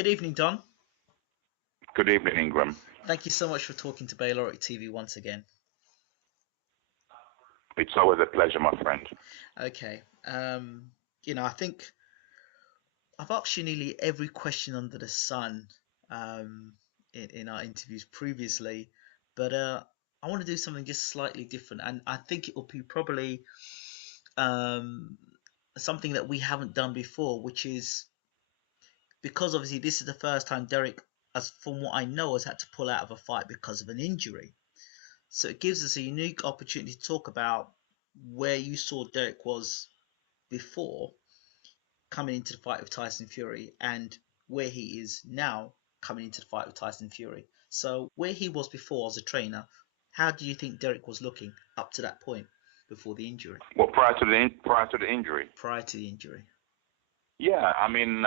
Good evening, Don. Good evening, Ingram. Thank you so much for talking to Bayloric TV once again. It's always a pleasure, my friend. Okay. I think I've asked you nearly every question under the sun in our interviews previously, but I want to do something just slightly different, and I think it will be probably um, something that we haven't done before, which is because obviously this is the first time Derek, as from what I know, has had to pull out of a fight because of an injury. So it gives us a unique opportunity to talk about where you saw Derek was before coming into the fight with Tyson Fury and where he is now coming into the fight with Tyson Fury. So where he was before as a trainer, how do you think Derek was looking up to that point before the injury? Well, prior to the injury. Prior to the injury. Yeah, I mean,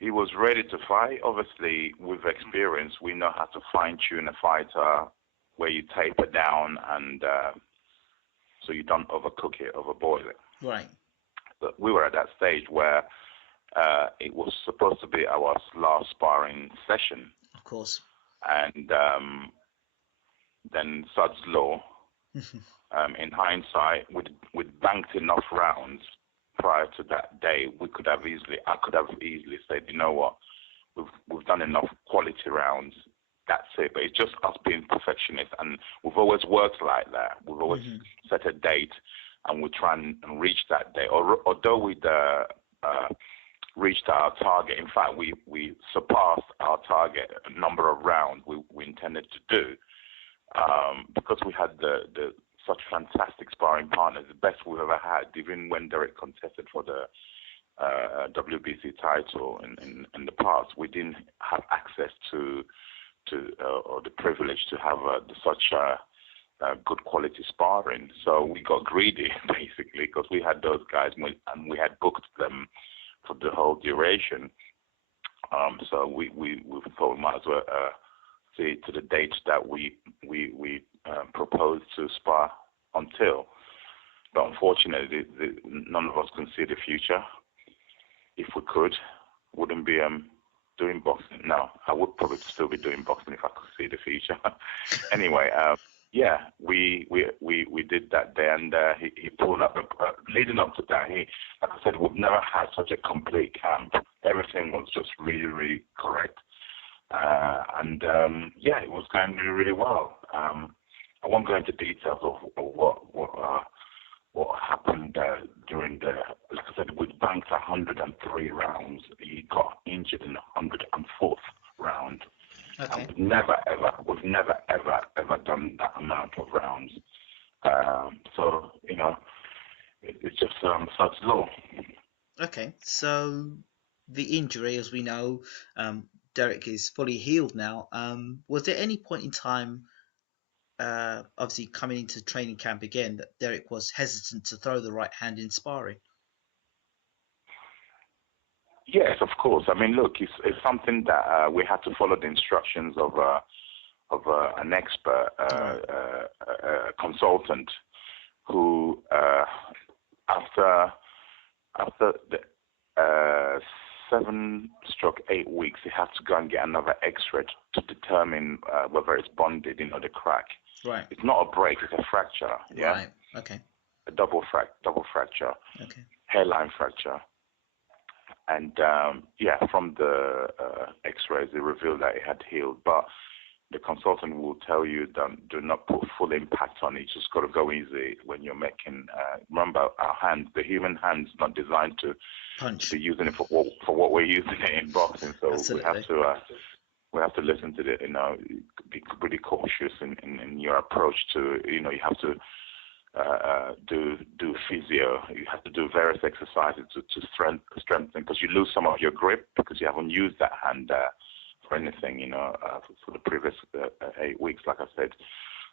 he was ready to fight. Obviously, with experience, we know how to fine tune a fighter where you taper down and so you don't overcook it, overboil it. Right. But we were at that stage where it was supposed to be our last sparring session, Of course. and then Sud's Law. In hindsight, we'd banked enough rounds prior to that day. I could have easily said, you know what, we've done enough quality rounds. That's it. But it's just us being perfectionists, and we've always worked like that. We've always set a date, and we try and reach that day. Although we'd reached our target, in fact, we surpassed our target number of rounds we intended to do, because we had the such fantastic sparring partners, the best we've ever had. Even when Derek contested for the WBC title in the past, we didn't have access to or the privilege to have such good quality sparring. So we got greedy basically because we had those guys and we had booked them for the whole duration. So we thought we might as well see to the date that we proposed to spar until. But unfortunately, none of us can see the future. If we could, wouldn't be doing boxing. No, I would probably still be doing boxing if I could see the future. Anyway, yeah, we did that day, and he pulled up. Leading up to that, like I said, we've never had such a complete camp. Everything was just really, really correct. Yeah, it was going really, really well. I won't go into details of what happened during like I said, we banked 103 rounds. He got injured in the 104th round. Okay. And we've never ever done that amount of rounds. So, it's just such law. Okay, so the injury, as we know, Derek is fully healed now. Was there any point in time, obviously coming into training camp again, that Derek was hesitant to throw the right hand in sparring? Yes, of course. I mean, look, it's something that we had to follow the instructions of an expert, a consultant, who after the 7-8 weeks, he has to go and get another X-ray to determine whether it's bonded, the crack. Right. It's not a break; it's a fracture. Yeah. Right. Okay. A double fracture. Okay. Hairline fracture. And from the X-rays, they revealed that it had healed. But the consultant will tell you that do not put full impact on it. You just got to go easy when you're making. Remember, our hands, the human hand's not designed to Punch. be using it for what we're using it in boxing. So Absolutely. we have to listen to the, be pretty cautious in your approach to, you have to do physio. You have to do various exercises to strengthen, because you lose some of your grip because you haven't used that hand for anything, for the previous 8 weeks, like I said.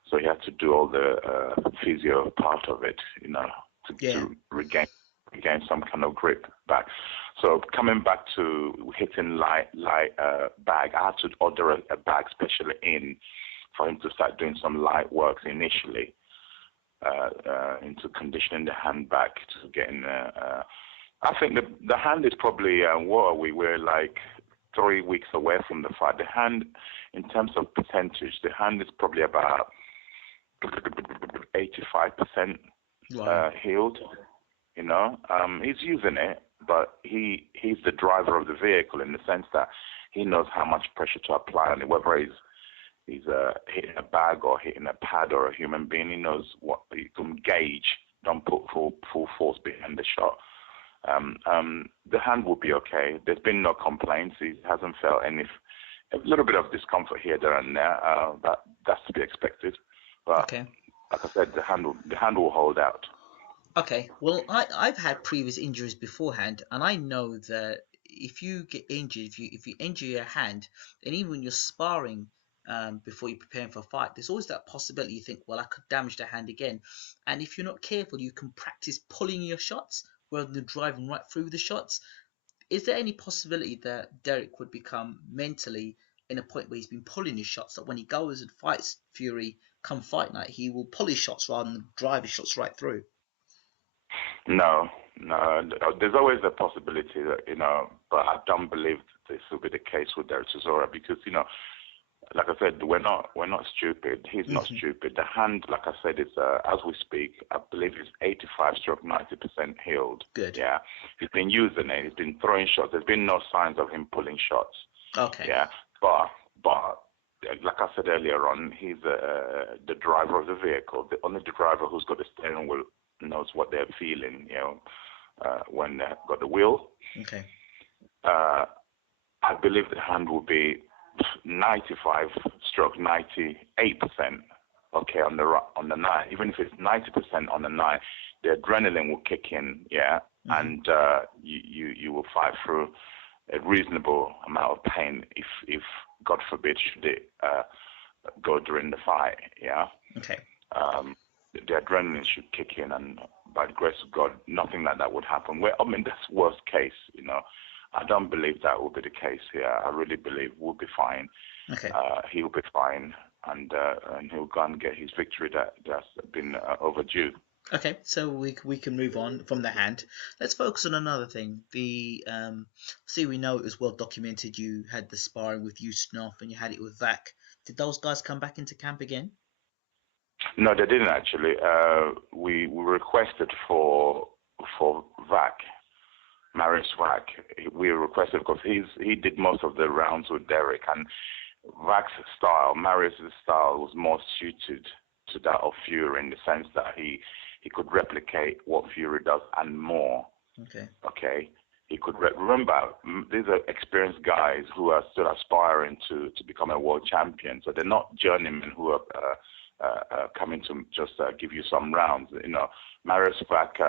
So you have to do all the physio part of it, to regain some kind of grip back. So coming back to hitting light bag, I had to order a bag specially in for him to start doing some light works initially, into conditioning the hand back to getting I think the hand is probably what are we? We're like 3 weeks away from the fight. The hand, in terms of percentage, the hand is probably about 85% Right. healed. You know, he's using it, but he's the driver of the vehicle in the sense that he knows how much pressure to apply on it, whether he's hitting a bag or hitting a pad or a human being. He knows what he can gauge. Don't put full force behind the shot. The hand will be okay. There's been no complaints. He hasn't felt a little bit of discomfort here, there, and there. That's to be expected. But Okay. like I said, the hand will hold out. Okay, well, I've had previous injuries beforehand, and I know that if you get injured, if you injure your hand, and even when you're sparring before you're preparing for a fight, there's always that possibility you think, well, I could damage the hand again. And if you're not careful, you can practice pulling your shots rather than driving right through the shots. Is there any possibility that Derek would become mentally in a point where he's been pulling his shots, that when he goes and fights Fury come fight night, he will pull his shots rather than drive his shots right through? No, no. There's always a possibility that, but I don't believe this will be the case with Derek Chisora because, like I said, we're not stupid. He's not Hmm. stupid. The hand, like I said, is as we speak, I believe is 85-90% healed. Good. Yeah, he's been using it. He's been throwing shots. There's been no signs of him pulling shots. Okay. Yeah, but like I said earlier on, he's the driver of the vehicle. The only driver who's got the steering wheel knows what they're feeling. When they've got the wheel. Okay. I believe the hand will be 95-98%. Okay, on the night. Even if it's 90% on the night, the adrenaline will kick in. Yeah, and you will fight through a reasonable amount of pain if God forbid should it go during the fight. Yeah. Okay. The adrenaline should kick in, and by the grace of God, nothing like that would happen. Well, I mean, that's worst case. I don't believe that will be the case here. I really believe we'll be fine. Okay. He'll be fine, and he'll go and get his victory that's been overdue. Okay. So we can move on from the hand. Let's focus on another thing. See, we know it was well documented. You had the sparring with Ustinov and you had it with Vac. Did those guys come back into camp again? No, they didn't actually. We requested for Vac, Marius Vac. We requested because he did most of the rounds with Derek, and Vac's style, Marius's style, was more suited to that of Fury in the sense that he could replicate what Fury does and more. Okay. Okay, he could remember these are experienced guys who are still aspiring to become a world champion. So they're not journeymen who are coming to just give you some rounds. Marius Vac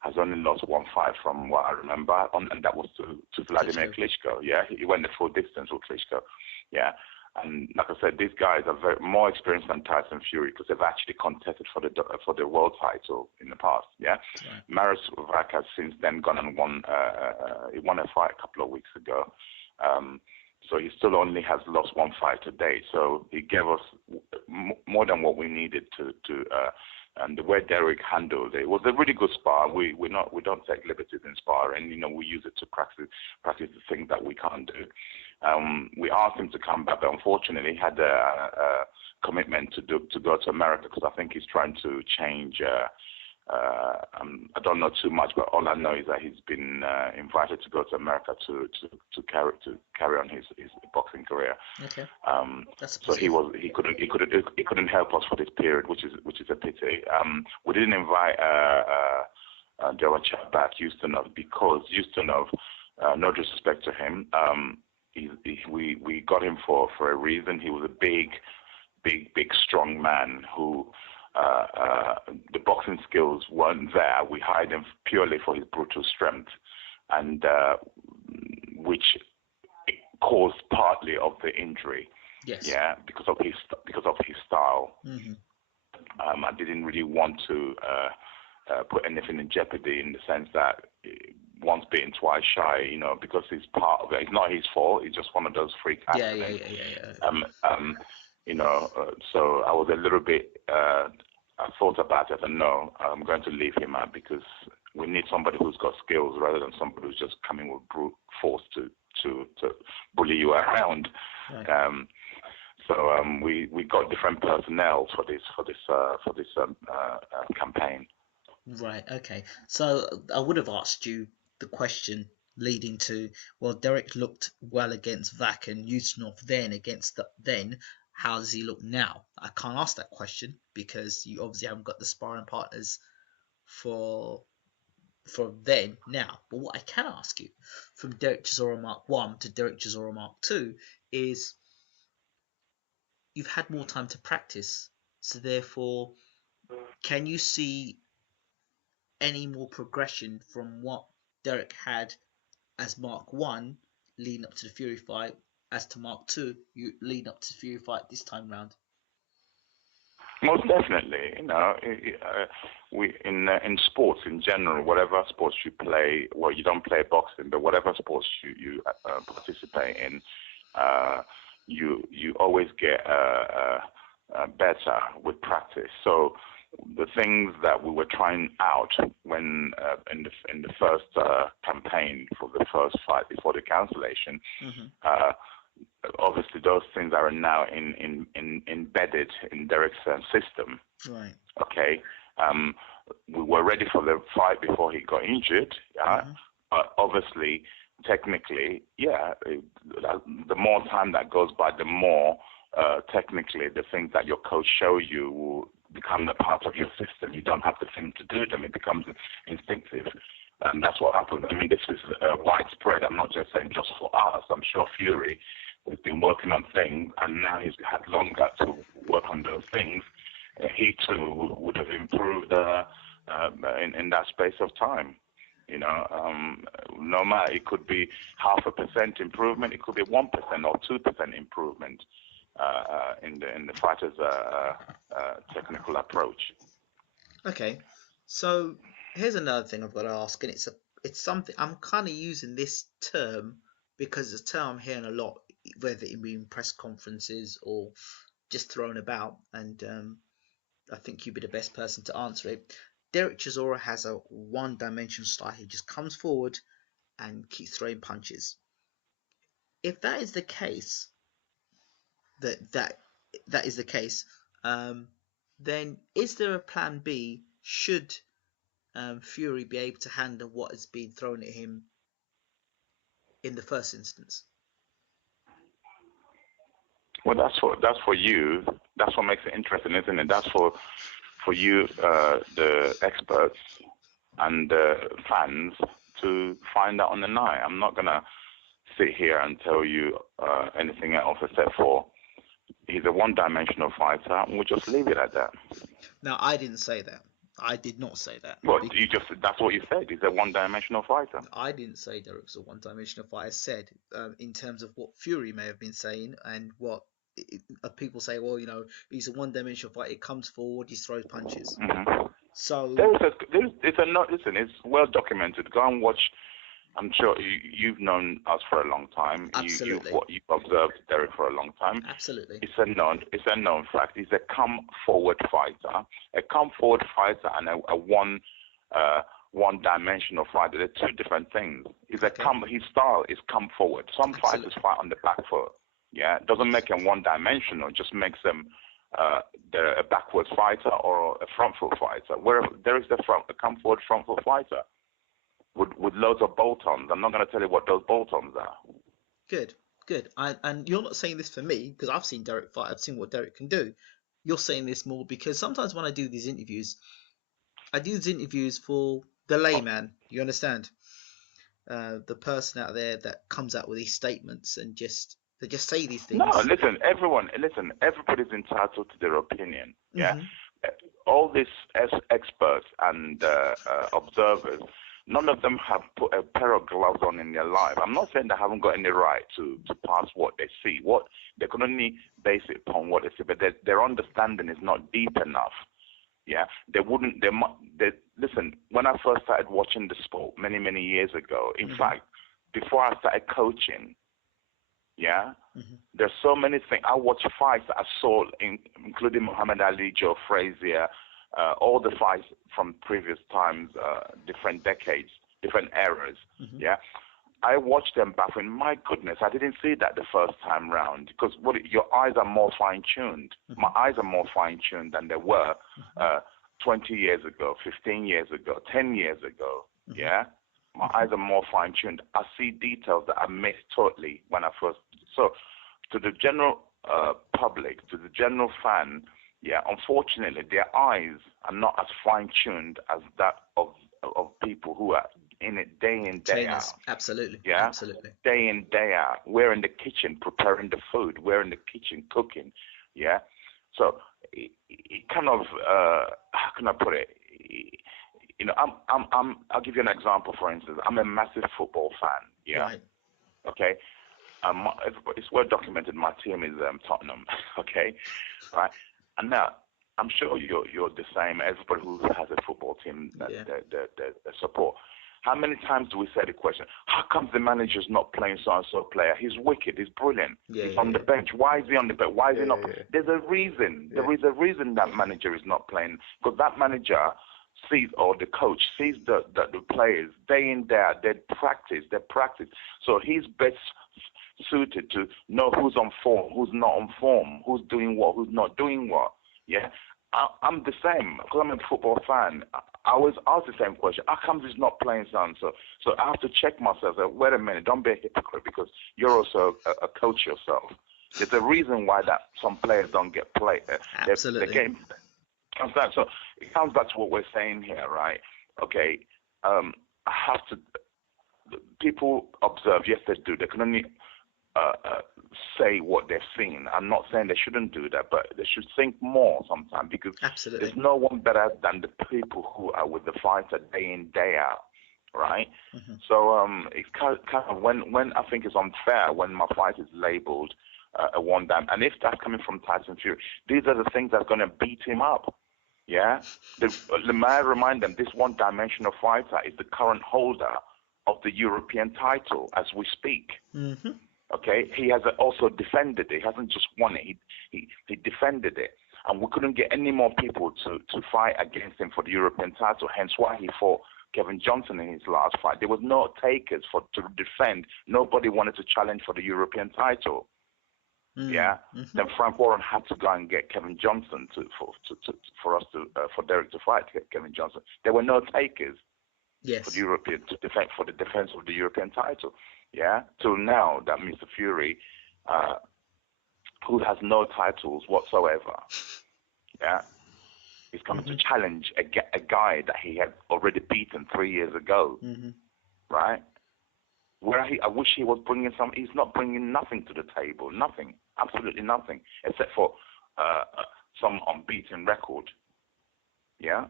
has only lost one fight from what I remember, and that was to Vladimir Klitschko. Yeah, he went the full distance with Klitschko. Yeah. And like I said, these guys are more experienced than Tyson Fury because they've actually contested for the world title in the past. Yeah, Right. Marius Vac has since then gone and won. He won a fight a couple of weeks ago. So he still only has lost one fight to date. So he gave us more than what we needed to. And the way Derek handled it was a really good spar. We don't take liberties in sparring. We use it to practice the things that we can't do. We asked him to come back, but unfortunately he had a commitment to go to America because I think he's trying to change. I don't know too much, but all I know is that he's been invited to go to America to carry on his boxing career. Okay. So he couldn't help us for this period, which is a pity. We didn't invite Derek back, Ustinov, because Ustinov, no disrespect to him, we got him for a reason. He was a big, strong man who. The boxing skills weren't there. We hired him purely for his brutal strength, and which caused partly of the injury. Yes. Yeah, because of his style. Mm-hmm. I didn't really want to put anything in jeopardy in the sense that once bitten, twice shy. Because he's part of it. It's not his fault. It's just one of those freak accidents. Yeah. So I was a little bit. I thought about it, and no, I'm going to leave him out because We need somebody who's got skills rather than somebody who's just coming with brute force to bully you around. Right. We got different personnel for this campaign. Right. Okay. So I would have asked you the question leading to, well, Derek looked well against Vac and Yusinov then against then. How does he look now? I can't ask that question because you obviously haven't got the sparring partners for then now. But what I can ask you, from Derek Chisora Mark 1 to Derek Chisora Mark 2, is you've had more time to practice. So therefore, can you see any more progression from what Derek had as Mark 1 leading up to the Fury fight as to Mark 2 leading up to the Fury fight this time round? Most definitely, we in sports in general, whatever sports you play, well, you don't play boxing, but whatever sports you participate in, you always get better with practice. So the things that we were trying out when in the first campaign for the first fight before the cancellation. Mm-hmm. Obviously, those things are now embedded in Derek's system. Right. Okay. We were ready for the fight before he got injured. Mm-hmm. But obviously, technically, the more time that goes by, the more technically the things that your coach shows you will become a part of your system. You don't have to think to do them. It becomes instinctive. And that's what happened. I mean, this is widespread. I'm not just saying just for us. I'm sure Fury has been working on things, and now he's had longer to work on those things. He too would have improved in that space of time. No matter, it could be 0.5% improvement, it could be 1% or 2% improvement in the fighter's technical approach. Okay, so here's another thing I've got to ask, and it's something I'm kind of using this term because it's a term I'm hearing a lot, whether it be in press conferences or just thrown about, and I think you'd be the best person to answer it. Derek Chisora has a one-dimensional style. He just comes forward and keeps throwing punches. If that is the case, that is the case, then is there a plan B should Fury be able to handle what has been thrown at him in the first instance? Well, that's for you. That's what makes it interesting, isn't it? That's for you, the experts and the fans, to find out on the night. I'm not gonna sit here and tell you anything else except for he's a one-dimensional fighter, and we'll just leave it at that. Now, I didn't say that. I did not say that. Well, that's what you said. He's a one-dimensional fighter. I didn't say Derek's a one-dimensional fighter. I said, in terms of what Fury may have been saying and what people say, well, he's a one-dimensional fighter. He comes forward, he throws punches. Mm-hmm. So it's well documented. Go and watch. I'm sure you've known us for a long time. Absolutely. You've observed Derek for a long time. Absolutely. It's a known fact. He's a come-forward fighter. A come-forward fighter and a one-dimensional fighter. They're two different things. His style is come forward. Some Absolutely. fighters fight on the back foot. Yeah, it doesn't make them one-dimensional. It just makes them a backwards fighter or a front-foot fighter. Where there is a come-forward front-foot fighter with loads of bolt-ons. I'm not going to tell you what those bolt-ons are. Good. And you're not saying this for me, because I've seen Derek fight. I've seen what Derek can do. You're saying this more because sometimes when I do these interviews, for the layman. You understand? The person out there that comes out with these statements and they just say these things. No, everybody's entitled to their opinion. Yeah. Mm-hmm. All these experts and observers, none of them have put a pair of gloves on in their life. I'm not saying they haven't got any right to pass what they see. What they can only base it upon what they see, but their understanding is not deep enough. Yeah, listen, when I first started watching the sport many, many years ago, in fact, before I started coaching, there's so many things. I watched fights that I saw, including Muhammad Ali, Joe Frazier, all the fights from previous times, different decades, different eras. Mm-hmm. Yeah, I watched them back when, my goodness, I didn't see that the first time round, because your eyes are more fine-tuned. Mm-hmm. My eyes are more fine-tuned than they were 20 years ago, 15 years ago, 10 years ago. Mm-hmm. Yeah, my eyes are more fine-tuned. I see details that I missed totally when I first. So, to the general public, to the general fan, yeah, unfortunately, their eyes are not as fine-tuned as that of people who are in it day in, day Trainers, out. absolutely. Yeah, Absolutely. day in, day out. We're in the kitchen preparing the food. We're in the kitchen cooking. Yeah, so it kind of how can I put it? You know, I'll give you an example. For instance, I'm a massive football fan. Yeah. Right. Okay. It's well documented. My team is Tottenham. Okay. Right. And now I'm sure you're the same. Everybody who has a football team that support. How many times do we say the question, how come the manager's not playing so-and-so player? He's wicked. He's brilliant. He's on the bench. Why is he on the bench? Why is he not? There's a reason. Yeah. There is a reason that manager is not playing. Because that manager sees, or the coach sees the players day in, day out. They practice. So he's best suited to know who's on form, who's not on form, who's doing what, who's not doing what. Yeah. I'm the same, because I'm a football fan. I always ask the same question. How come he's not playing son? So I have to check myself. Wait a minute, don't be a hypocrite, because you're also a coach yourself. There's a reason why that some players don't get played. Absolutely. The game. So it comes back to what we're saying here, right? Okay. I have to. People observe. Yes, they do. They can only say what they've seen. I'm not saying they shouldn't do that, but they should think more sometimes, because Absolutely. there's no one better than the people who are with the fighter day in, day out, right? Mm-hmm. So it's kind of when I think it's unfair when my fight is labeled a one dime, and if that's coming from Tyson Fury, these are the things that's going to beat him up. Yeah, may I remind them, this one-dimensional fighter is the current holder of the European title as we speak. Mm-hmm. Okay, he has also defended it. He hasn't just won it. He defended it, and we couldn't get any more people to fight against him for the European title. Hence why he fought Kevin Johnson in his last fight. There was no takers to defend. Nobody wanted to challenge for the European title. Mm-hmm. Yeah. Then Frank Warren had to go and get Kevin Johnson for Derek to fight Kevin Johnson. There were no takers. Yes. For the European for the defense of the European title. Yeah, till now that Mr. Fury, who has no titles whatsoever, yeah, is coming to challenge a guy that he had already beaten 3 years ago, right? I wish he was bringing some. He's not bringing nothing to the table, nothing, absolutely nothing, except for some unbeaten record. Yeah.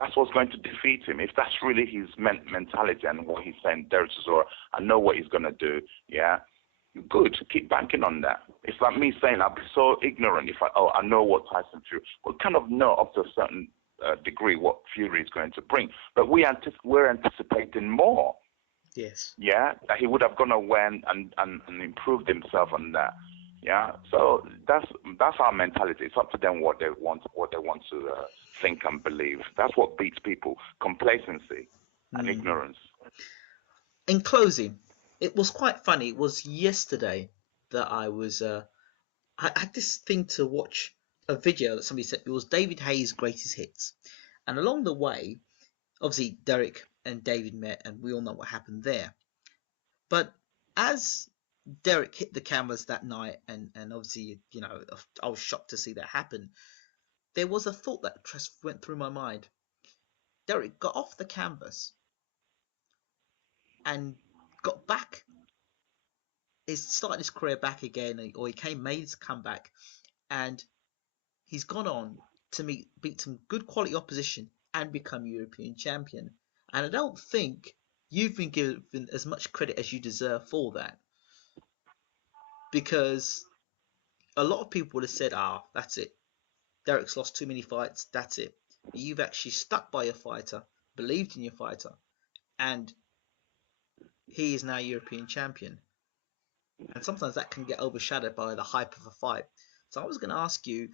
That's what's going to defeat him. If that's really his mentality and what he's saying, Derek Chisora, I know what he's going to do. Yeah, good. Keep banking on that. It's like me saying I'll be so ignorant if I know what Tyson Fury. We kind of know up to a certain degree what Fury is going to bring, but we're anticipating more. Yes. Yeah, that he would have gone away and improved himself on that. Yeah, so that's our mentality. It's up to them what they want to think and believe. That's what beats people: complacency and ignorance. In closing, it was quite funny. It was yesterday that I had this thing to watch, a video that somebody said. It was David Hayes' greatest hits, and along the way, obviously Derek and David met, and we all know what happened there. But as Derek hit the canvas that night, and obviously, you know, I was shocked to see that happen. There was a thought that just went through my mind. Derek got off the canvas and got back. He started his career back again, or made his comeback, and he's gone on to beat some good quality opposition and become European champion. And I don't think you've been given as much credit as you deserve for that, because a lot of people would have said, that's it. Derek's lost too many fights, that's it. But you've actually stuck by your fighter, believed in your fighter, and he is now European champion. And sometimes that can get overshadowed by the hype of a fight. So I was going to ask you,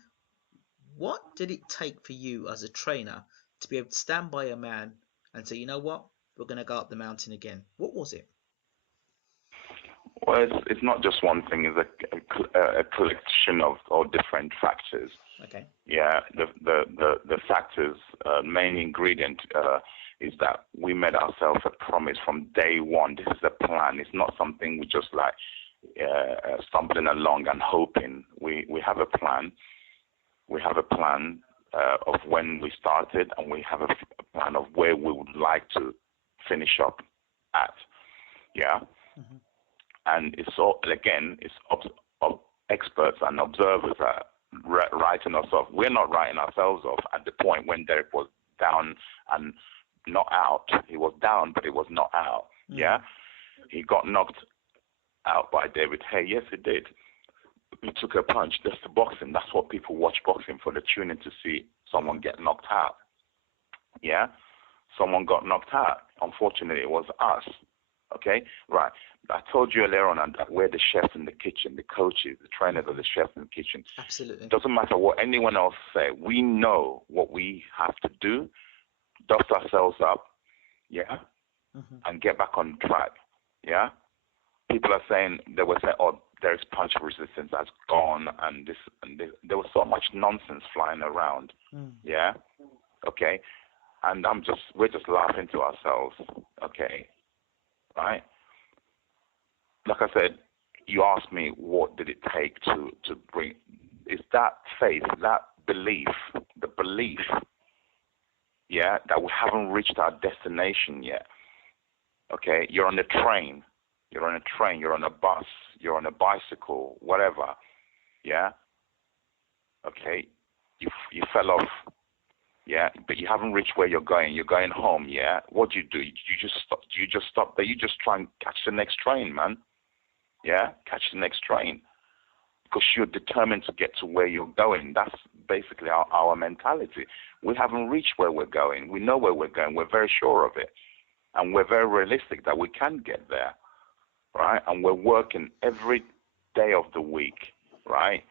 What did it take for you as a trainer to be able to stand by a man and say, you know what, we're going to go up the mountain again? What was it? Well, it's not just one thing. It's a collection of all different factors. Okay. Yeah, the factors, main ingredient is that we made ourselves a promise from day one. This is a plan. It's not something we just like stumbling along and hoping. We have a plan. We have a plan of when we started, and we have a plan of where we would like to finish up at. Yeah. Mm-hmm. And it's all, again, it's experts and observers are writing us off. We're not writing ourselves off at the point when Derek was down and not out. He was down, but he was not out. Mm. Yeah, he got knocked out by David Hay. Yes, he did. He took a punch. That's the boxing. That's what people watch boxing for. They tune in to see someone get knocked out. Yeah, someone got knocked out. Unfortunately, it was us. Okay, right. I told you earlier on that we're the chefs in the kitchen, the coaches, the trainers are the chefs in the kitchen. Absolutely. It doesn't matter what anyone else say. We know what we have to do, dust ourselves up, yeah, Mm-hmm. and get back on track, yeah. People are saying, they were saying, oh, there's punch resistance that's gone, and this and this. There was so much nonsense flying around, yeah. Okay, and we're just laughing to ourselves, okay, right? Like I said, you asked me what did it take to bring. It's that faith, that belief, the belief, yeah, that we haven't reached our destination yet. Okay, you're on a train, you're on a bus, you're on a bicycle, whatever, yeah. Okay, you fell off, yeah, but you haven't reached where you're going. You're going home, yeah. What do? You just stop. You just stop there. You just try and catch the next train, man. Yeah, catch the next train, because you're determined to get to where you're going. That's basically our mentality. We haven't reached where we're going. We know where we're going. We're very sure of it, and we're very realistic that we can get there, right? And we're working every day of the week, right,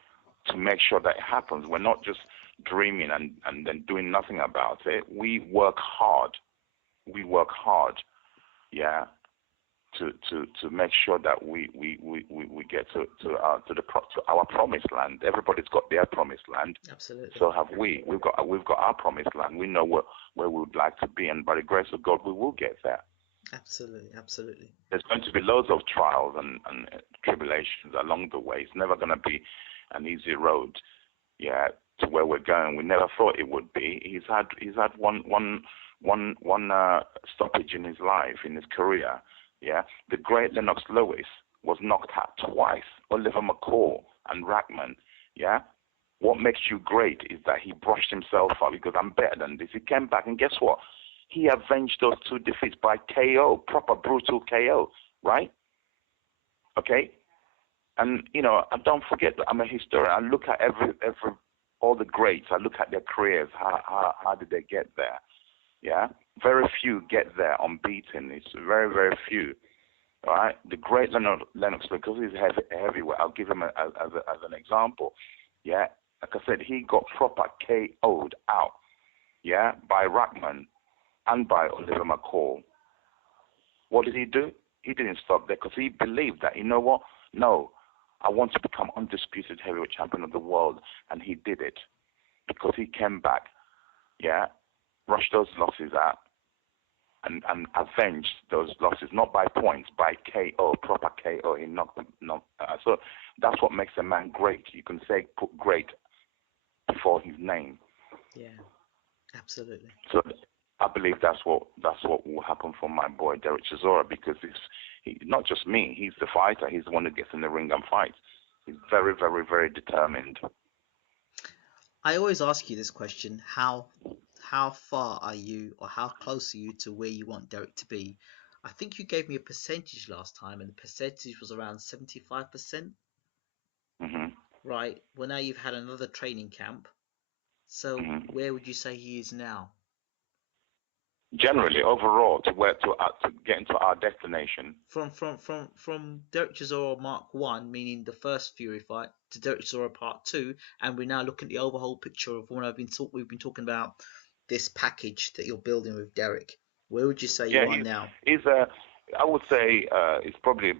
to make sure that it happens. We're not just dreaming and then doing nothing about it. We work hard. We work hard, yeah, to make sure that we get to our promised land. Everybody's got their promised land. Absolutely. So have we. We've got our promised land. We know where we would like to be, and by the grace of God, we will get there. Absolutely, absolutely. There's going to be loads of trials and tribulations along the way. It's never going to be an easy road, yeah, to where we're going. We never thought it would be. He's had one stoppage in his life, in his career. Yeah, the great Lennox Lewis was knocked out twice. Oliver McCall and Rackman. Yeah, what makes you great is that he brushed himself up because I'm better than this. He came back and guess what? He avenged those two defeats by KO, proper brutal KO, right? Okay, and I don't forget that I'm a historian. I look at all the greats. I look at their careers. How did they get there? Yeah, very few get there unbeaten. It's very, very few. All right, the great Lennox, because he's heavyweight, I'll give him as an example. Yeah, like I said, he got proper KO'd out. Yeah, by Rackman and by Oliver McCall. What did he do? He didn't stop there because he believed that, you know what? No, I want to become undisputed heavyweight champion of the world, and he did it because he came back. Yeah. Rushed those losses out and avenged those losses, not by points, by KO, proper KO. He knocked them. So that's what makes a man great. You can say put great before his name. Yeah, absolutely. So I believe that's what will happen for my boy Derek Chisora, because he's not just me. He's the fighter. He's the one who gets in the ring and fights. He's very, very, very determined. I always ask you this question: how far are you, or how close are you to where you want Derek to be? I think you gave me a percentage last time, and the percentage was around 75%. Mm-hmm. Right. Well, now you've had another training camp. So Mm-hmm. where would you say he is now? generally overall to get into our destination. From Derek Chisora Mark 1, meaning the first Fury fight, to Derek Chisora Part 2, and we're now looking at the overall picture of what we've been talking about, this package that you're building with Derek. Where would you say you are now? I would say it's probably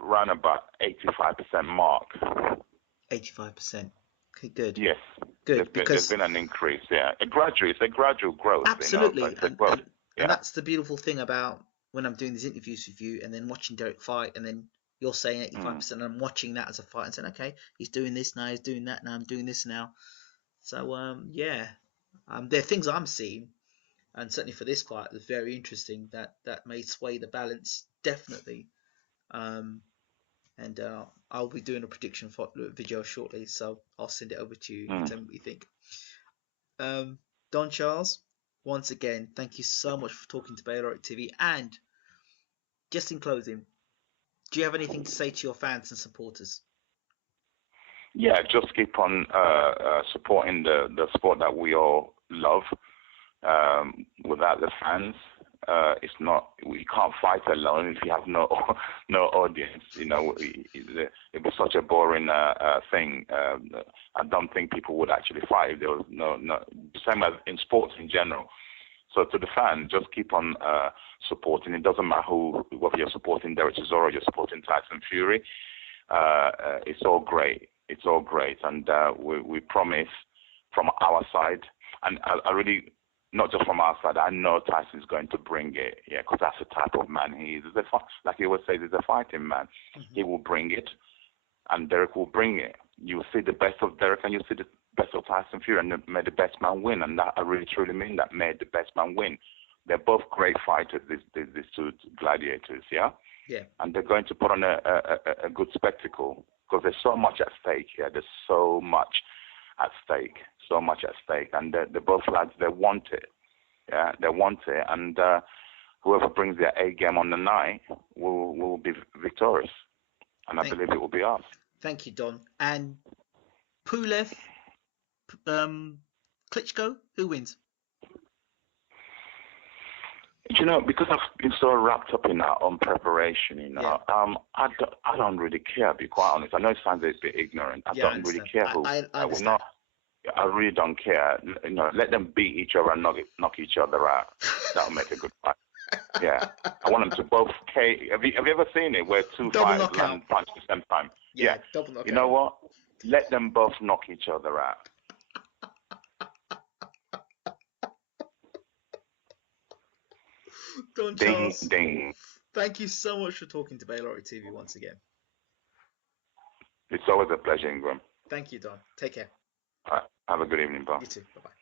around about 85% mark. 85%. Okay, good. Yes. Good, there's been an increase. Yeah, it's a gradual growth. Absolutely, You know, it's a growth. And that's the beautiful thing about when I'm doing these interviews with you, and then watching Derek fight, and then you're saying 85%, and I'm watching that as a fight and saying, okay, he's doing this now, he's doing that now, I'm doing this now. So there are things I'm seeing, and certainly for this fight, it's very interesting that may sway the balance definitely. And I'll be doing a prediction video shortly, so I'll send it over to you. You tell me what you think. Don Charles, once again, thank you so much for talking to BWTMONLINE TV. And just in closing, do you have anything to say to your fans and supporters? Yeah, just keep on supporting the sport that we all love. Without the fans, we can't fight alone if you have no audience. You know, it'd be such a boring thing. I don't think people would actually fight if there was no same as in sports in general. So to the fans, just keep on supporting. It doesn't matter whether you're supporting Derek Chisora or you're supporting Tyson Fury. It's all great. It's all great, and we promise from our side, and I really. Not just from our side, I know Tyson's going to bring it, because that's the type of man he is. Like he always says, he's a fighting man. He will bring it, and Derek will bring it. You'll see the best of Derek, and you'll see the best of Tyson Fury, and may the best man win. And that, I really truly mean that, may the best man win. They're both great fighters, these two gladiators, yeah? Yeah. And they're going to put on a good spectacle, because there's so much at stake here. There's so much at stake. So much at stake, and the both lads, they want it, they want it, and whoever brings their A game on the night will be victorious, and I believe it will be us. Thank you, Don. And Pulev, Klitschko, who wins? You know, because I've been so wrapped up in our own preparation, I don't really care, to be quite honest. I know it sounds a bit ignorant. I don't really care who. I will not. I really don't care. You know, let them beat each other and knock each other out. That'll make a good fight. Yeah, I want them to both. Have you ever seen it where two fighters land punch at the same time? Yeah. Double knockout. You know what? Let them both knock each other out. Don Charles, ding. Thank you so much for talking to BWTMONLINE TV once again. It's always a pleasure, Ingram. Thank you, Don. Take care. All right. Have a good evening, bye. You too. Bye-bye.